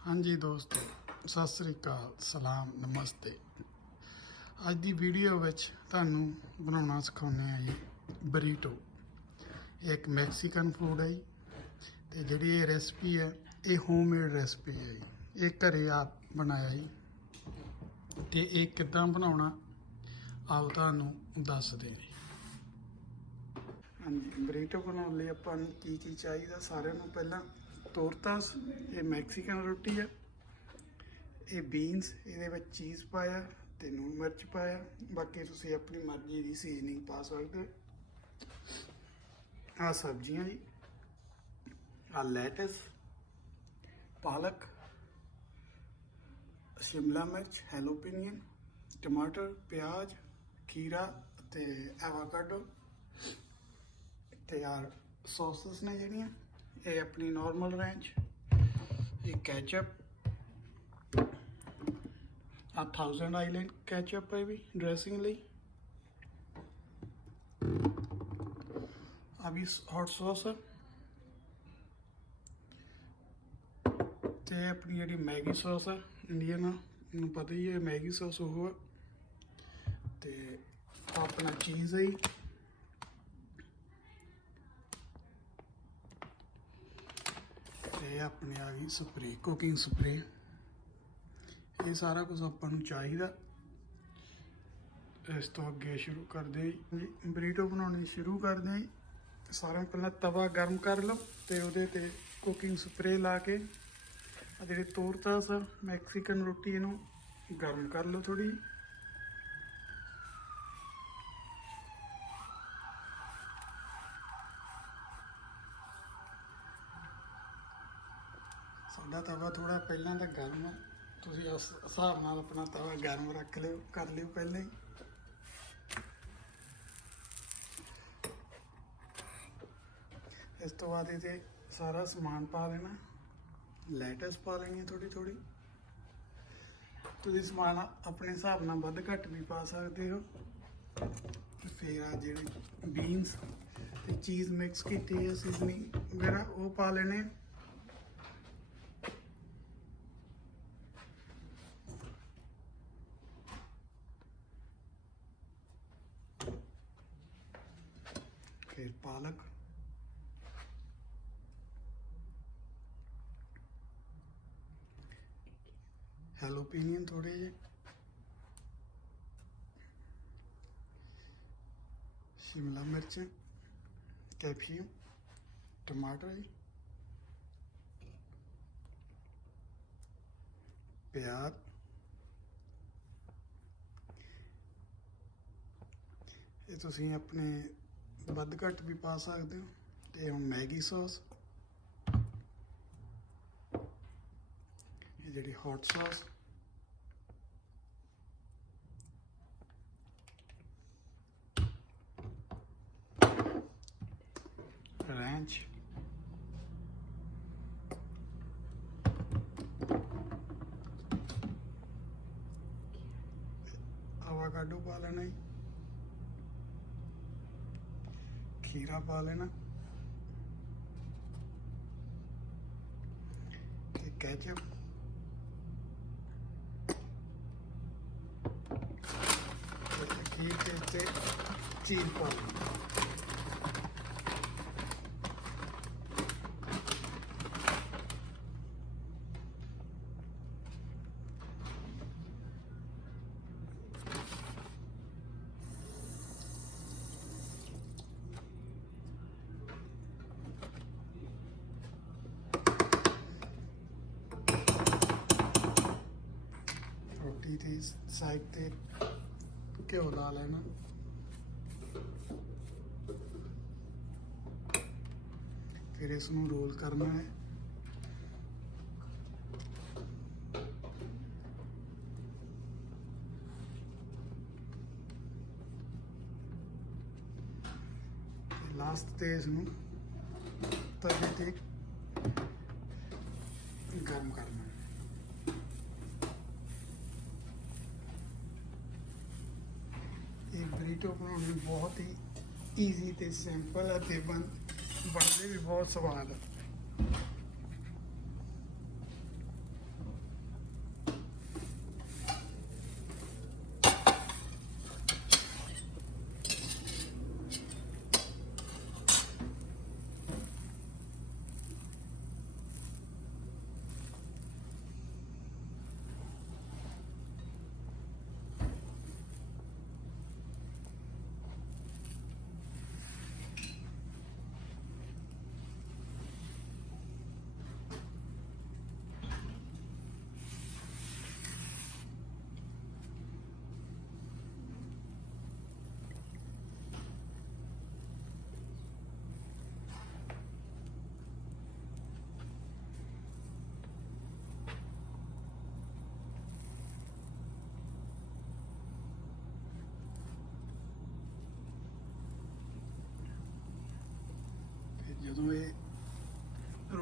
हाँ जी दोस्तों, सत श्री अकाल, सलाम, नमस्ते। अज की वीडियो विच तुहानूं बनाउणा सिखाउने आ जी बरीटो। एक मैक्सीकन फूड है जी, ते जिहड़ी ये रेसिपी है ये होममेड रेसिपी है जी। ये घरे आप बनाया जी, ते ये किद्दां बनाउणा आओ तुहानूं दसदे जी। हाँ जी, बरीटो बनाउण लई आपां नूं की चाहीदा। सारिਆਂ ਨੂੰ ਪਹਿਲਾਂ ਤੋਰਤਾਸ, ये मैक्सीकन रोटी है, ये बीनस, ये चीज़ पाया तो लून मिर्च पाया। बाकी तुसी अपनी मर्जी की सीजनिंग पा सकते। आ सब्जियां जी, आ लैटस, पालक, शिमला मिर्च, हैलोपिनियन, टमाटर, प्याज, खीरा ते एवाकाडो ते यार सॉसेस ने ਜਿਹੜੀਆਂ ये अपनी नॉर्मल रेंज। ये कैचअप, आ 1000 आइलैंड कैचअप है भी ड्रेसिंग ਲਈ। आ भी हॉट सॉस है ते अपनी ਜਿਹੜੀ मैगी सॉस है इंडियन है, मैनूं पता ही है मैगी सॉस वो है। ते अपना चीज़ है ये अपने आ गई स्प्रे, कुकिंग स्प्रे। ये सारा कुछ अपन चाहिए। इस तो अगे शुरू करते जी, बरीटो बनाने शुरू करते जी। सारे पहले तवा गर्म कर लो तो वो कुकिंग स्प्रे ला के जी तोरतास मैक्सीकन रोटी इनू गर्म कर लो थोड़ी। साडा तवा थोड़ा पहला तो गर्म है, तुसीं उस हिसाब नाल अपना तवा गर्म रख लियो, कर लियो पहले ही। इस तो बाद ये सारा समान पा लेना। लैटस पा लेनी थोड़ी थोड़ी। तुसीं समान अपने हिसाब नाल वध घट भी पा सकते हो। फिर आ जिहड़ी बीनस ते चीज़ मिक्स की है सीजनिंग वगैरह वो पा लेने। फिर पालक, हैलोपिनियन थोड़े जे, शिमला मिर्च, कैप्सिकम, टमाटर, प्याज, ये तुसीं अपने वध घट भी पा सकते हो। तो हम मैगी सॉस, ये जी हॉट सॉस, रैंच, आवाकाडो पा लेना, खीरा पा लेना, कैचअप, खीर के चीज पा लेना। रोटी थी साइड ते घ्यो ला लेना। फिर इसनूं रोल करना है। लास्ट ते इसनूं तवे ते गर्म करना। ये बरीटो बनाने बहुत ही ईजी ते सिंपल है, ते बनते भी बहुत स्वाद है।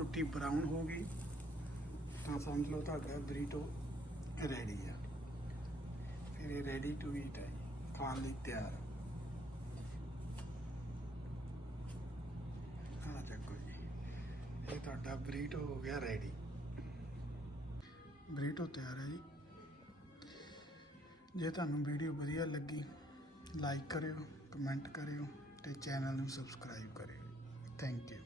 ਰੋਟੀ ਬਰਾਊਨ ਹੋ ਗਈ ਤਾਂ ਸਮਝ ਲਓ ਤੁਹਾਡਾ ਬਰੀਟੋ ਰੈਡੀ ਆ। ਫਿਰ ਇਹ ਰੈਡੀ ਟੂ ਈਟ ਹੈ, ਖਾਣ ਲਈ ਤਿਆਰ। ਆ ਦੇਖੋ ਜੀ, ਇਹ ਤੁਹਾਡਾ ਬਰੀਟੋ ਹੋ ਗਿਆ ਰੈਡੀ। ਬਰੀਟੋ ਤਿਆਰ ਹੈ ਜੀ। ਜੇ ਤੁਹਾਨੂੰ ਵੀਡੀਓ ਵਧੀਆ ਲੱਗੀ ਲਾਈਕ ਕਰਿਓ, ਕਮੈਂਟ ਕਰਿਓ ਤੇ ਚੈਨਲ ਨੂੰ ਸਬਸਕ੍ਰਾਈਬ ਕਰਿਓ। Thank you.